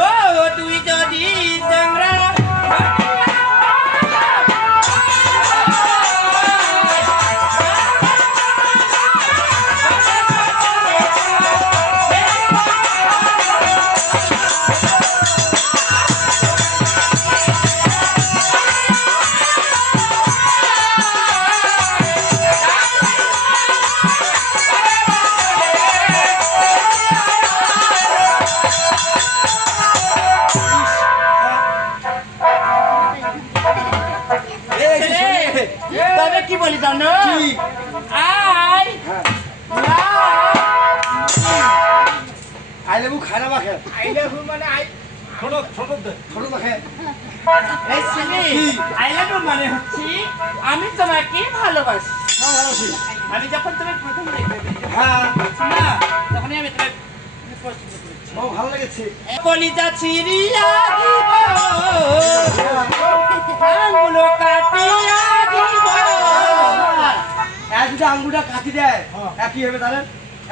ও তুই যদি চ্যাংরা কি বলি জানো আই আই লেবু খায় না বা খায়? আই লাভ মানে আই ছোট বা খায়? এই ছেলে আই লাভ মানে হচ্ছে আমি তোমাকে ভালোবাসি। ভালোবাসি। আমি যখন তুমি প্রথম দেখবে হ্যাঁ। না তখনই আমি তোমাকে পছন্দ করেছি। ও ভালো লেগেছে। কলিজা ছিড়িয়া দিব আঙ্গুলো কাটিয়া দিব। এক যদি আঙ্গুলটা কাটি দেয় একই হবে তাহলে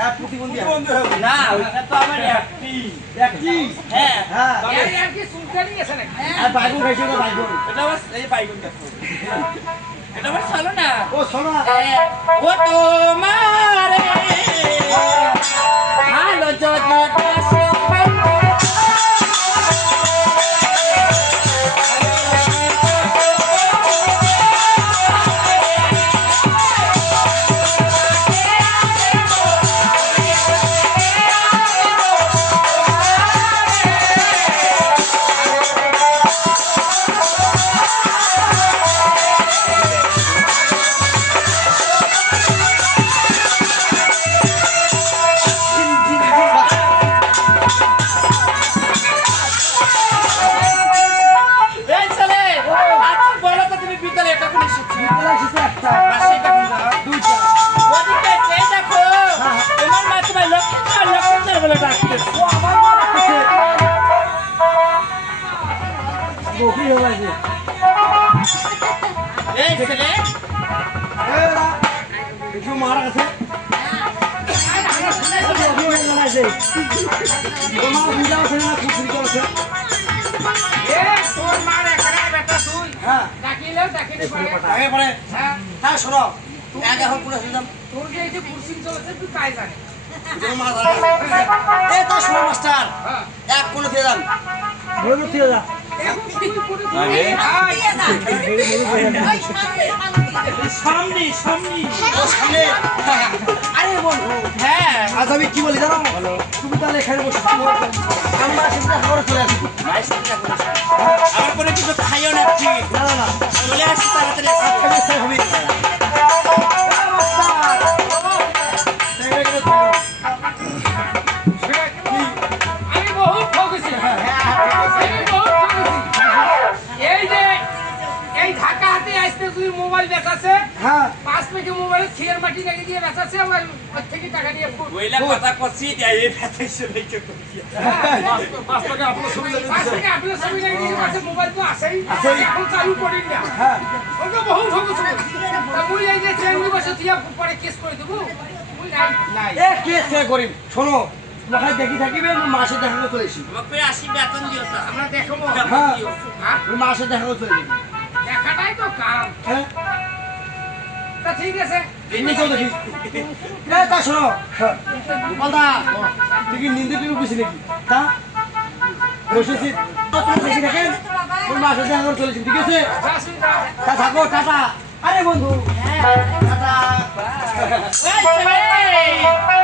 এক প্রতিবন্ধী হবে। না ওটা তো আমার একটি হ্যাঁ হ্যাঁ আর কি সুলকানি আছে নাকি? আর বাইগুন খাইছে না বাইগুন? এটা আমার এই বাইগুন দেখো এটা আমার চলো না ও শোনো না। ও তোমার ভালো যদি বাসি মারা আছে শোনো এখন পুরো শুনলাম তোর যে এই যে কুরসিং চলেছে তুই কাই জানি শোনো মাস্টার এক কোনো দিয়ে যান সামনে আরে বন্ধু হ্যাঁ আজ আমি কি বলি জানো তুমি তাহলে এখানে বসে আমরা সেটা খাবার চলে আসবো আমার কোনো কিছু খাইও না ঠিক না না না চলে আসছি তাড়াতাড়ি হবে আমি বহুত ঠকেছি এই যে এই ঢাকা হাতে আসতে তুই মোবাইল বেচাছে হ্যাঁ 5 থেকে মোবাইল খেয়ের মাটি লাগিয়ে দিয়ে বেচাছে আমার ওর থেকে টাকা দিয়ে ওইলা কথা করছি এই বেচাইছে নাকি করছি 5 টাকা আপনার ছবি লাগিয়ে দিয়েছে 5 টাকা আপনার ছবি লাগিয়ে দিয়েছে পাশে মোবাইল তো আছেই এখন চালু করেন না হ্যাঁ ওকে বহুত ঠকেছি তা মুই এই যে চেঙ্গি বসে দিয়া পরে কেস করে দেব মুই নাই এ কে করিম শোনো তোমাকে দেখি থাকিবে মাসে দেখা করে চলে এসি আমাকে 80 বেতন দিও তা আমরা দেখাবো হ্যাঁ ওই মাসে দেখা করে চলে যাবি দেখাটাই তো কাম হ্যাঁ তা ঠিক আছে এমনি তো দেখি তা শোনো গোপালদা তুই কি নিন্দে টিভি বুঝি নাকি তা বসেছি দেখি দেখেন ওই মাসে দেখা করে চলেছি ঠিক আছে তা থাকো টাটা আরে বন্ধু টাটা এই